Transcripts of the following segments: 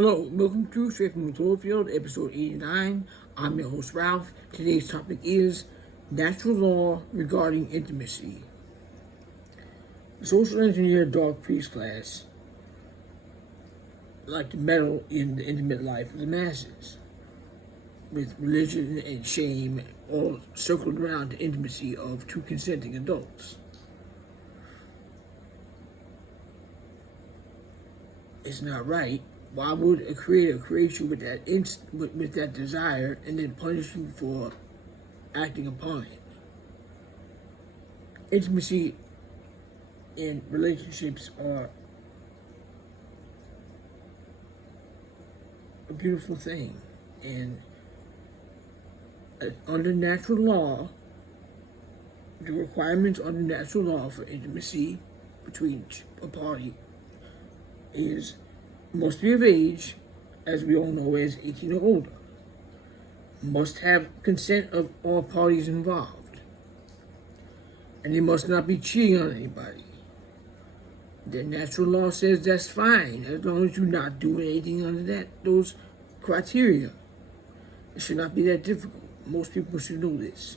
Hello, welcome to Straight from Cloverfield, episode 89. I'm your host, Ralph. Today's topic is natural law regarding intimacy. The social engineer dog priest class like to meddle in the intimate life of the masses, with religion and shame all circled around the intimacy of two consenting adults. It's not right. Why would a creator create you with that with that desire and then punish you for acting upon it? Intimacy in relationships are a beautiful thing, and under natural law, the requirements under natural law for intimacy between a party is must be of age, as we all know, as 18 or older. Must have consent of all parties involved. And they must not be cheating on anybody. The natural law says that's fine, as long as you're not doing anything under those criteria. It should not be that difficult. Most people should know this.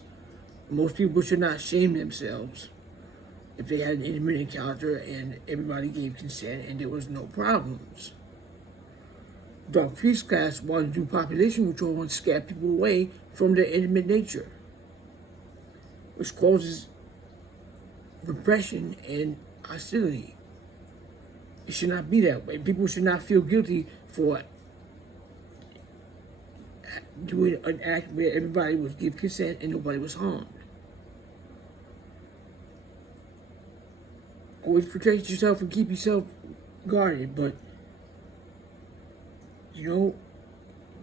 Most people should not shame themselves if they had an intimate encounter and everybody gave consent and there was no problems. Dog priest class wanted to do population control and scare people away from their intimate nature, which causes repression and hostility. It should not be that way. People should not feel guilty for doing an act where everybody would give consent and nobody was harmed. Always protect yourself and keep yourself guarded, but you know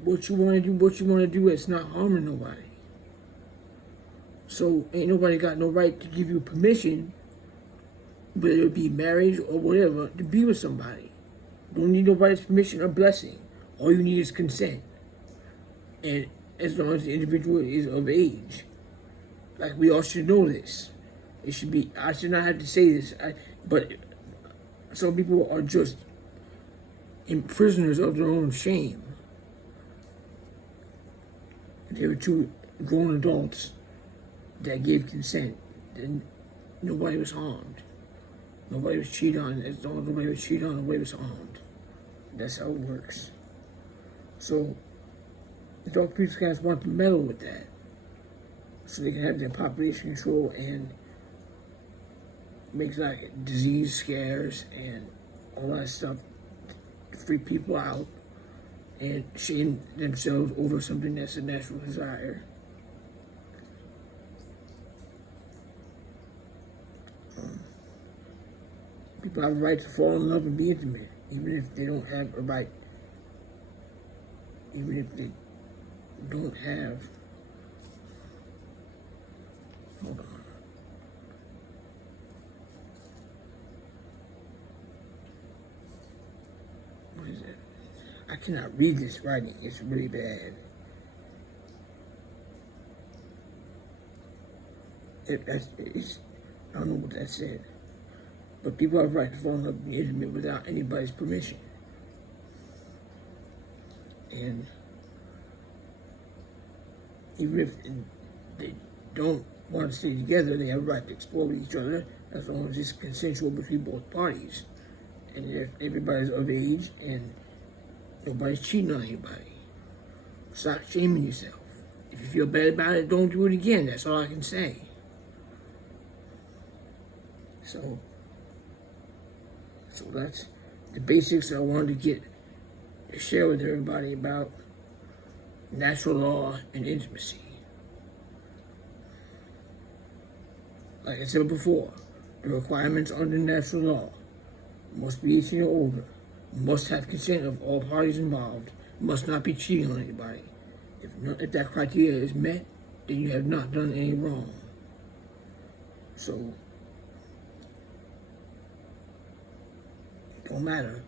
what you want to do, it's not harming nobody. So ain't nobody got no right to give you permission, whether it be marriage or whatever, to be with somebody. Don't need nobody's permission or blessing. All you need is consent. And as long as the individual is of age. Like, we all should know this. It should be, I should not have to say this, but some people are just prisoners of their own shame. They were two grown adults that gave consent, then nobody was harmed. Nobody was cheated on. As long as nobody was cheated on, nobody was harmed. That's how it works. So the dog priest guys want to meddle with that, so they can have their population control and make like disease scares and all that stuff to freak people out and shame themselves over something that's a natural desire. People have a right to fall in love and be intimate, even if they don't have a right, even if they don't have, hold on. What is it? I cannot read this writing, it's really bad. I don't know what that said. But people have a right to fall in love and be intimate without anybody's permission. And even if they don't want to stay together, they have a right to explore with each other as long as it's consensual between both parties. And if everybody's of age and nobody's cheating on anybody. Stop shaming yourself. If you feel bad about it, don't do it again. That's all I can say. So that's the basics I wanted to share with everybody about natural law and intimacy. Like I said before, the requirements under natural law must be 18 or older, must have consent of all parties involved, must not be cheating on anybody. If that criteria is met, then you have not done any wrong. So don't matter,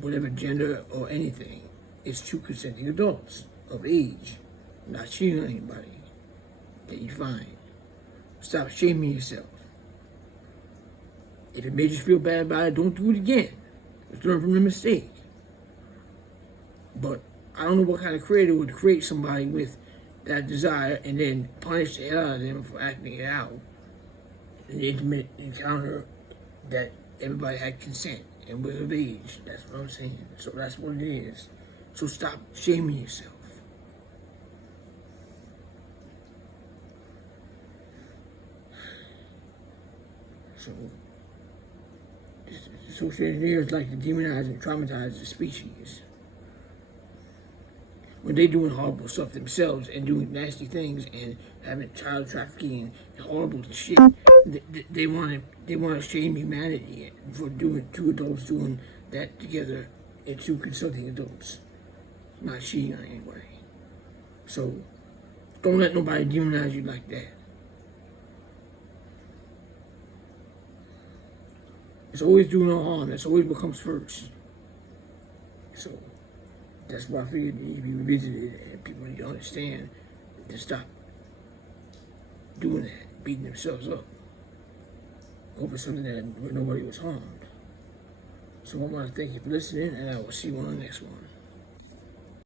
whatever gender or anything, it's two consenting adults of age, not cheating on anybody. Then you're fine. Stop shaming yourself. If it made you feel bad about it, don't do it again. Just learn from the mistake. But I don't know what kind of creator would create somebody with that desire and then punish the hell out of them for acting it out in the intimate encounter that everybody had consent and was of age. That's what I'm saying. So that's what it is. So stop shaming yourself. So social engineers like to demonize and traumatize the species. When they're doing horrible stuff themselves and doing nasty things and having child trafficking and horrible shit, they want to shame humanity for doing two adults doing that together and two consenting adults not cheating on anybody. So don't let nobody demonize you like that. It's always doing no harm. That's always what comes first. So that's why I figured it needs to be revisited and people need to understand to stop doing that, beating themselves up over something that where nobody was harmed. So I want to thank you for listening, and I will see you on the next one.